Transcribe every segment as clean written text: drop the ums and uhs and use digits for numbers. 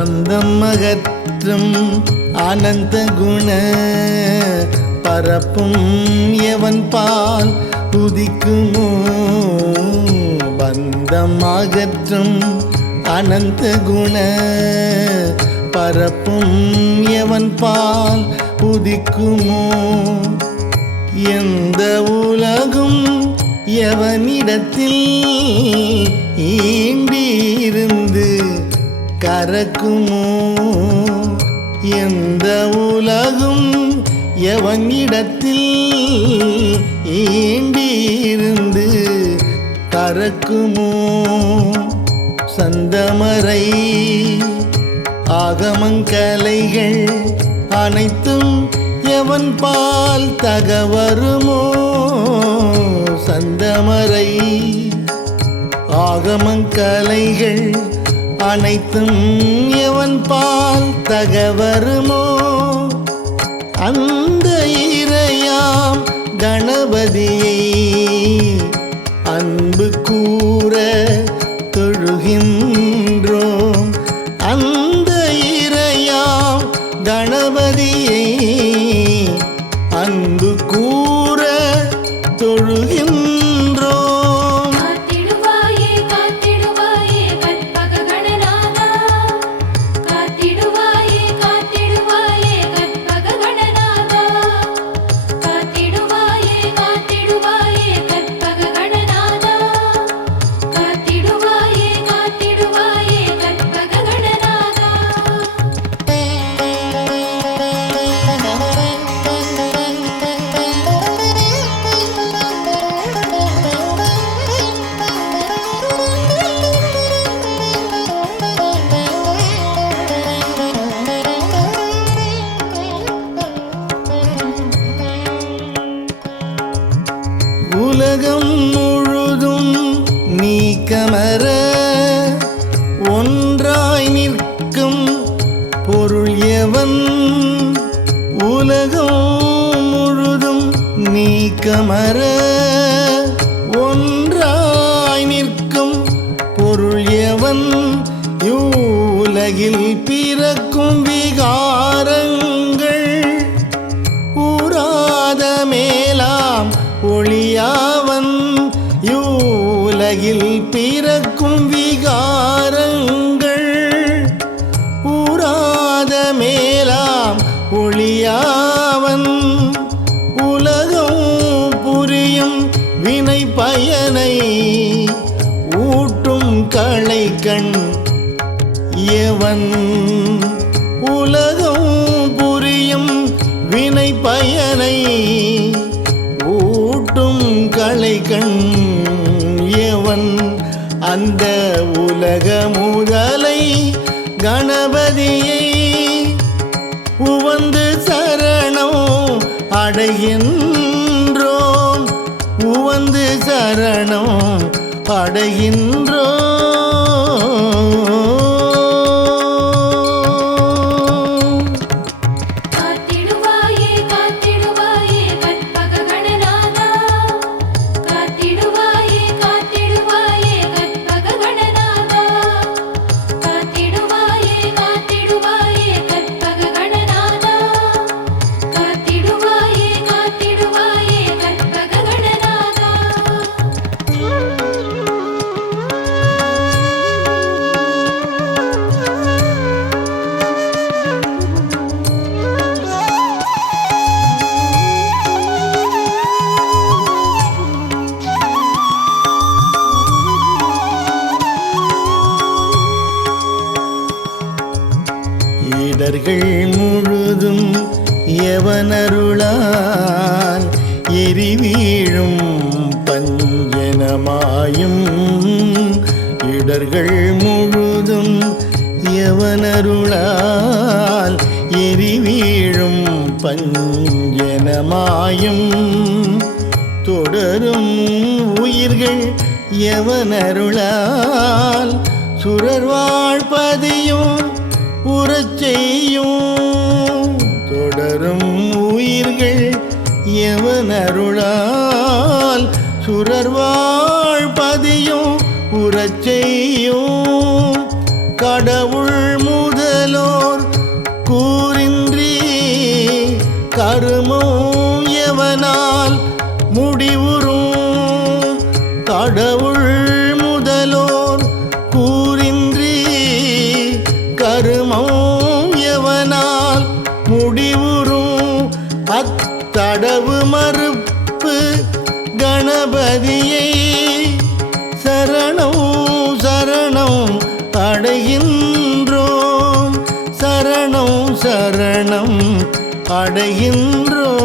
பந்தம் அகற்றும் அனந்த குண பரப்பும் எவன் பால் உதிக்குமோ பந்தம் அகற்றும் அனந்த குண பரப்பும் எவன் பால் உதிக்குமோ எந்த உலகும் எவனிடத்தில் ஈண்டியிருந்து கரக்குமோ எந்த உலகும் எவனிடத்தில் ஈண்டியிருந்து கரக்குமோ சந்தமரை ஆகமங்கலைகள் அனைத்தும் எவன் பால் தகவருமோ சந்தமரை ஆகமங்கலைகள் அனைத்தும் எவன் பால் தகவருமோ அந்த இறையாம் கணபதியை அன்பு கூற தொழுகின்றோம் அந்த இறையாம் கணபதியை அன்பு கூற தொழுகின்றோம் உலகம் முழுதும் நீக்கமர ஒன்றாய் நிற்கும் பொருள் எவன் உலகம் முழுதும் நீக்கமர ஒன்றாய் நிற்கும் பொருள் எவன் இவ்வுலகில் பிறக்கும் விகாரங்கள் ஊராத மேலாம் ஒளியாவன் யூலகில் பிறக்கும் விகாரங்கள் ஊராத மேலாம் ஒளியாவன் உலகம் புரியும் வினை பயனை ஊட்டும் களைக்கண் எவன் உலகம் புரியும் வினை பயனை ஊட்டும் களைக்கண் எவன் அந்த உலக முதலை கணபதியை உவந்து சரணம் அடைகின்றோம் உவந்து சரணம் அடைகின்றோம் இடர்கள் முழுதும் எவனருளால் எரிவீழும் பஞ்சனமாயும் இடர்கள் முழுதும் எவனருளால் எரிவீழும் பஞ்சனமாயும் தொடரும் உயிர்கள் எவனருளால் சுரர்வாழ்பதியும் உறச்செய்யும் தொடரும் உயிர்கள் எவனருளால் சுரர்வாழ்பதியும் உறச்செய்யும் கடவுள் முதல் கருமம் எவனால் முடிவுறும் கடவுள் முதலோர் கூறின்றி கருமம் எவனால் முடிவுறும் அத்தடவு மறுப்பு கணபதியை சரணம் சரணம் அடைகின்றோம் சரணம் சரணம் அடைகின்றோம்.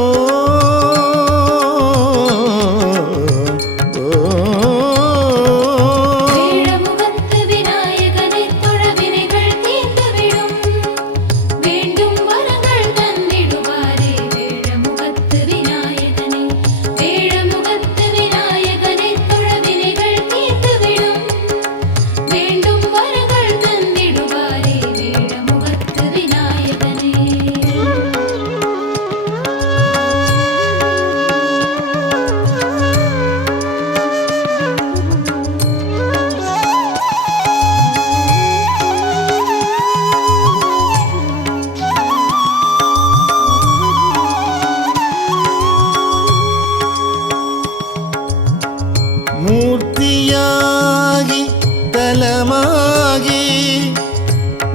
மூர்த்தியாகி தலமாகி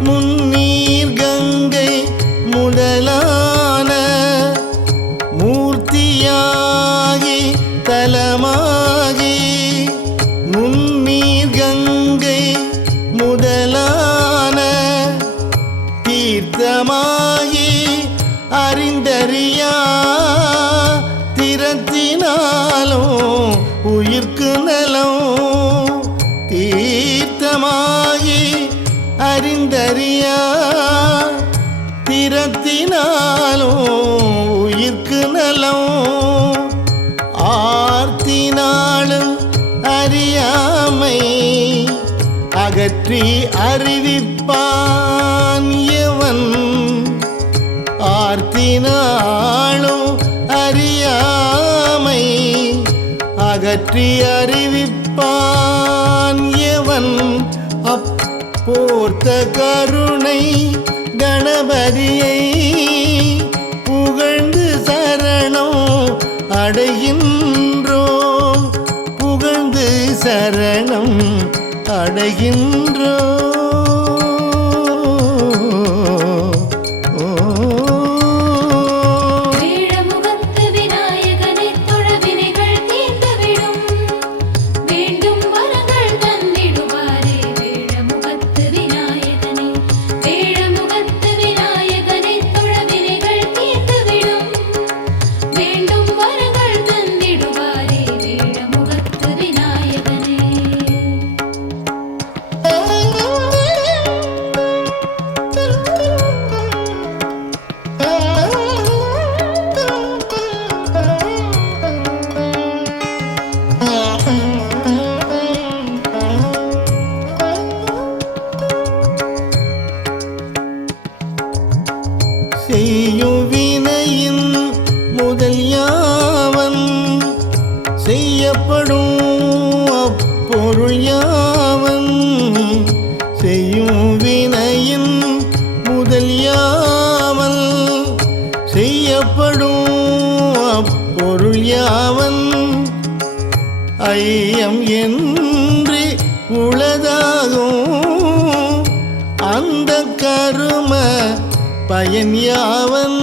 முன்னீர் கங்கை முதலான மூர்த்தியாகி தலமாகி முன்னீர் கங்கை முதலான தீர்த்தமாகி அறிந்தறியா திறத்தினாலும் உயிர்க்கு நலம் தீர்த்தமாகி அறிந்தறியா திறத்தினாலும் உயிர்க்கு நலம் ஆர்த்தினாலும் அறியாமை அகற்றி அறிவிப்பான் எவன் ஆர்த்தினாலும் அறியாமை அகற்றி அறிவிப்பான் எவன் அப்போர்த்த கருணை கணபதியை புகழ்ந்து சரணம் அடைகின்றோம் புகழ்ந்து சரணம் அடைகின்றோம். செய்யும் வினையின் முதல் யாவன் செய்யப்படும் அப்பொருள் யாவன் செய்யும் வினையின் முதல் யாவன் செய்யப்படும் அப்பொருள் யாவன் ஐயம் என்று உளதாகும் அந்த கரும பயன் யாவன்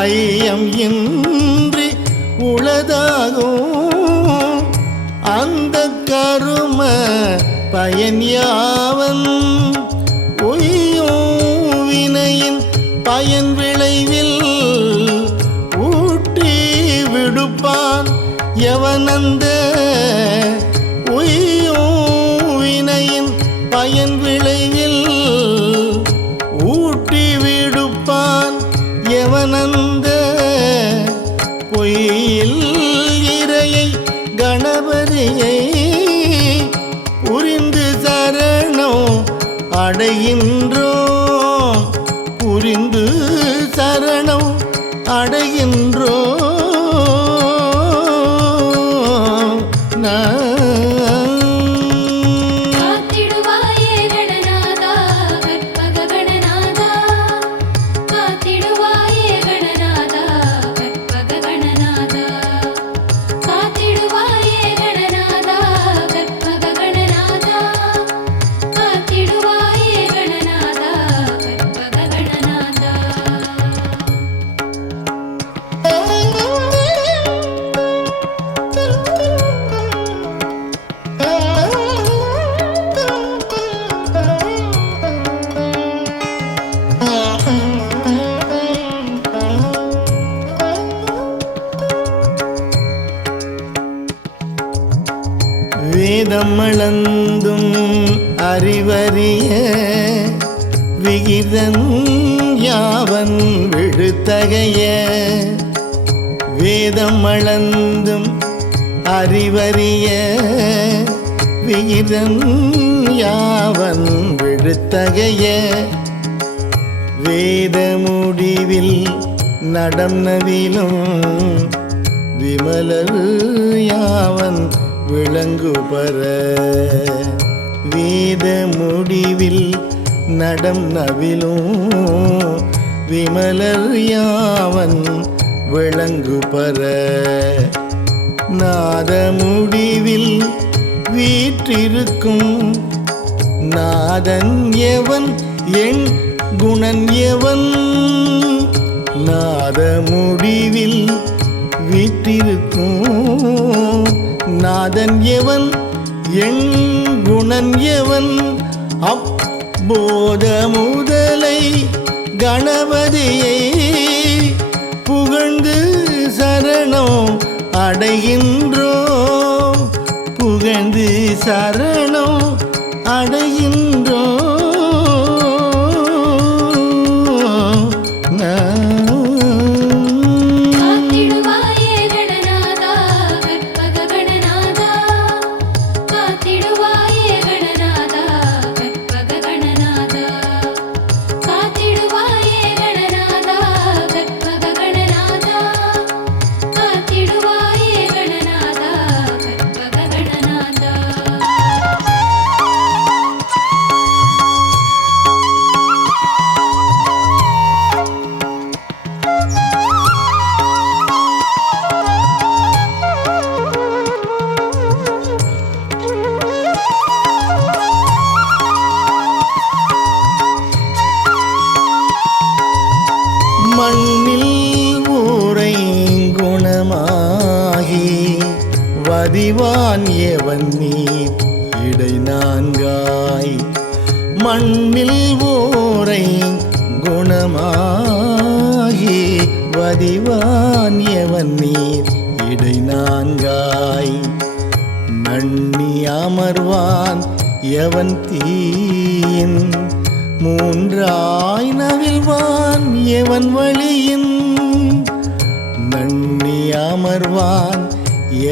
ஐயம் இன்றி உளதாகும் அந்த கரும பயன் யாவன் ஒய்யும் வினையின் பயன் விளைவில் ஊட்டி விடுப்பான் எவனந்த ஒய்யும் வினையின் பயன் விளைவில் ஊட்டி விடுப்பான் எவனந்த பொய்யில் இறையை கணபதியை புரிந்து சரணம் அடைகின்றோம் புரிந்து சரணம் அடைகின்றோம். வேதமளந்தும் அறிவறிய விகிதன் யாவன் விழுத்தகைய வேதமளந்தும் அறிவறிய விகிதன் யாவன் விழுத்தகைய வேத முடிவில் நடம் நவிலும் விமலர் யாவன் விளங்கு பர வேத முடிவில் நடம் நவிலும் விமலர் யாவன் விளங்கு பர நாத முடிவில் வீற்றிருக்கும் நாதன் எவன் என் குணன் எவன் நாத முடிவில் வீற்றிருக்கும் நாதன் எவன் என் குணன் எவன் அப்போத முதலை கணபதியை புகழ்ந்து சரணம் அடைகின்றோம் புகழ்ந்து சரணம் அடைகின்றோம். மண்ணில் ஊரை குணமாகி வதிவான் எவன் நீர் இடை நான்காய் மண்ணில் ஊரை குணமாகி வதிவான் எவன் நீர் இடை நான்காய் நன்னி அமர்வான் எவன் தீயின் மூன்றாய் நவில்வான் எவன் வழியின் நன்னி அமர்வான்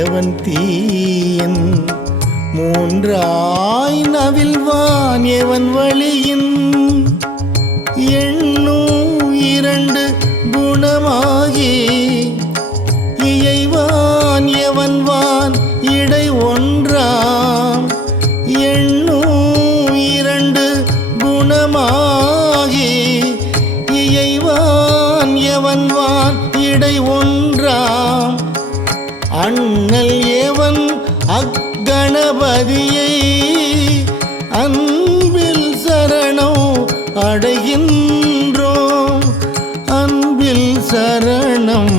எவன் தீயின் மூன்றாய் நவில்வான் எவன் வழியின் எண்ணும் இரண்டு குணமாகி இயைவான் எவன்வான் இடை ஒன்றாம் எண்ணும் இரண்டு குணமாகி இயைவான் எவன்வான் இடை ஒன்றாம் அண்ணல் எவன் அக்கணபதியை அன்பில் சரணம் அடைகின்றோம் அன்பில் சரணம்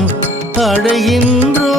அடைகின்றோம்.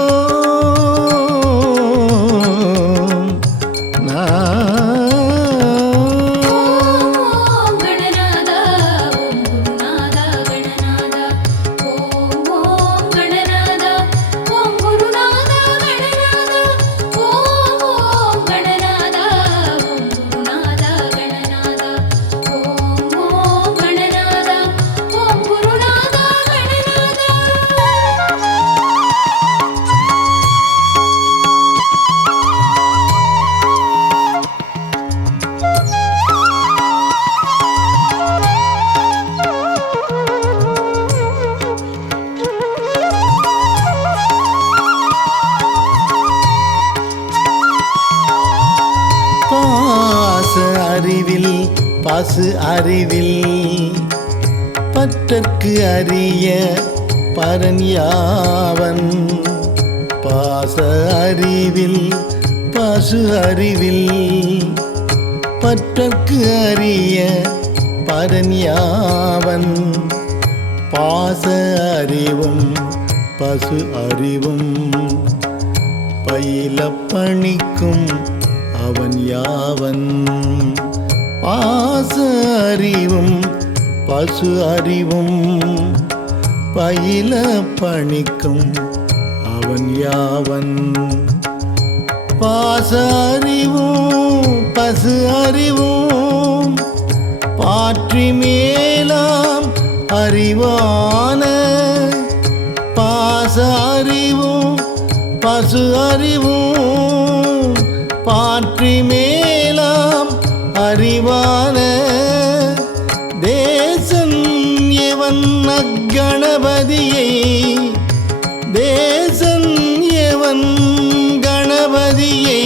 அறிவில் பசு அறிவில் பற்றற்கு அறிய பரன் யாவன் பாச அறிவில் பசு அறிவில் பற்றற்கு அறிய பரன் யாவன் பாச அறிவும் பசு அறிவும் பயில பணிக்கும் அவன் யாவன் பாச அறிவும் பசு அறிவும் பயில பணிக்கும் அவன் யாவன் பாச அறிவும் பசு அறிவும் பாற்றி மேலாம் அறிவான பாச அறிவும் பசு அறிவும் பாற்றி மேலாம் அறிவான தேசன் எவன் அக்கணபதியை தேசன் எவன் கணபதியை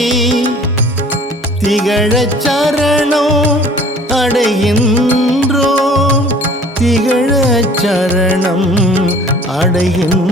திகழச் சரணம் அடைகின்றோம் திகழச் சரணம் அடைகின்றோம்.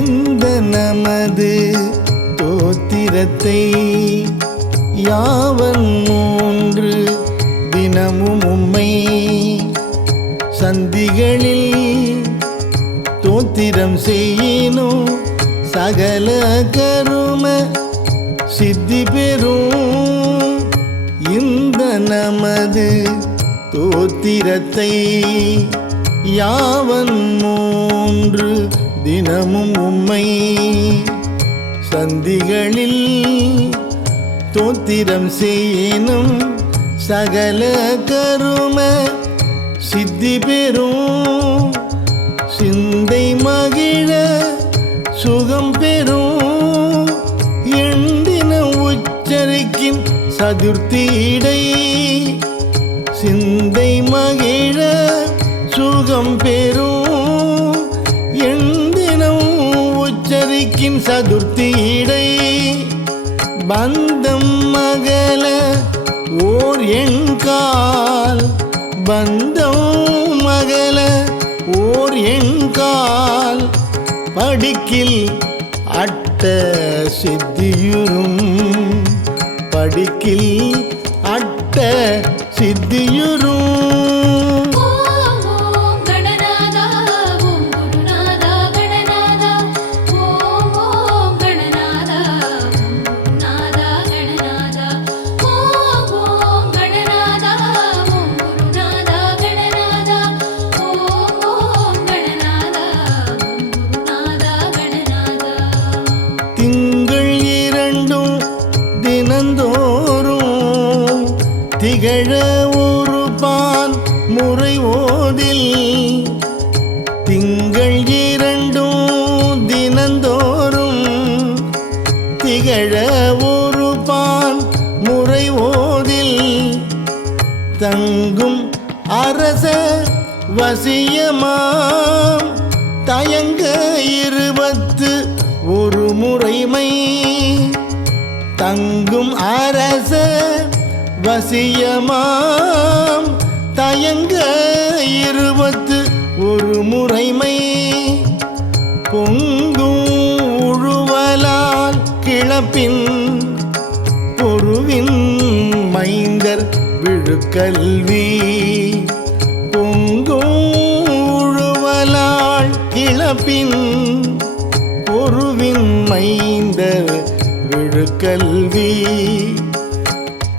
இந்த நமது தோத்திரத்தை யாவன் மூன்று தினமும் உம்மை சந்திகளில் தோத்திரம் செய்யினும் சகல கரும சித்தி பெறும். இந்த நமது தோத்திரத்தை யாவன் மூன்று தினமும் உம்மை சந்திகளில் தோத்திரம் செய்யினும் சகல கரும சித்தி பெறும். சிந்தை மகிழ சுகம் பெறும் எண்டின உச்சரிக்கின் சதுர்த்தியிடை சிந்தை மகிழ சுகம் பெறும் எண்டினம் உச்சரிக்கின் சதுர்த்தியிடை பந்தம் மகள ஓர் எண்கால் பந்தம் மகள ஓர் எண்கால் படிக்கில் அட்ட சித்தியுறும் படிக்கில் அட்ட சித்தியுறும். திங்கள் இரண்டும் தினந்தோறும் திகழ உருபான் முறை ஓதில் திங்கள் இரண்டும் தினந்தோறும் திகழ உருபான் முறை ஓதில் தங்கும் அரச வசியமாம் தயங்க 21 முறைமை தங்கும் அரச வசியமாம் தயங்க 21 முறைமை பொங்கும் உழுவலால் கிளப்பின் பொருவின் மைந்தர் விழுக்கல்வி பொங்கும் உழுவலால் கிளப்பின் பொருவின் மைந்தர் விழுக்கல்வி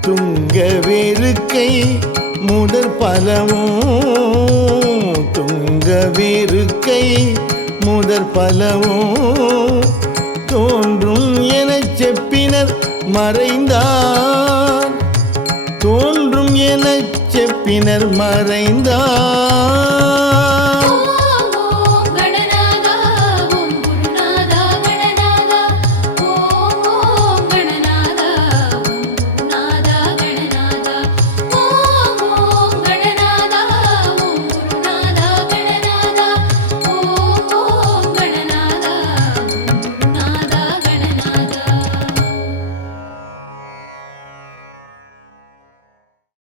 துங்க வெறுக்கை முதற் பலவும் துங்க வெறுக்கை முதற் பலவும் தோன்றும் எனச் செப்பினர் மறைந்தார் தோன்றும் எனச் செப்பினர் மறைந்தார்.